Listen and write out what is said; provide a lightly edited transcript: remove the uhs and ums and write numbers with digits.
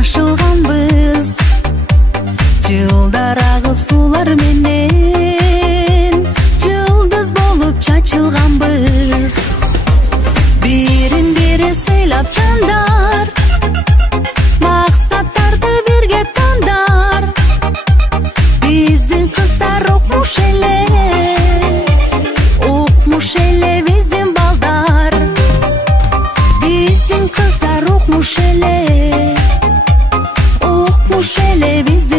ашылганбыз, жылдар агып суулар менен жылдыз болуп чачылганбыз. Бирин бири сыйлап жандар, максаттарды бирге тандар. Биздин кыздар укмуш эле биздин балдар. Биздин кыздар укмуш эле биздин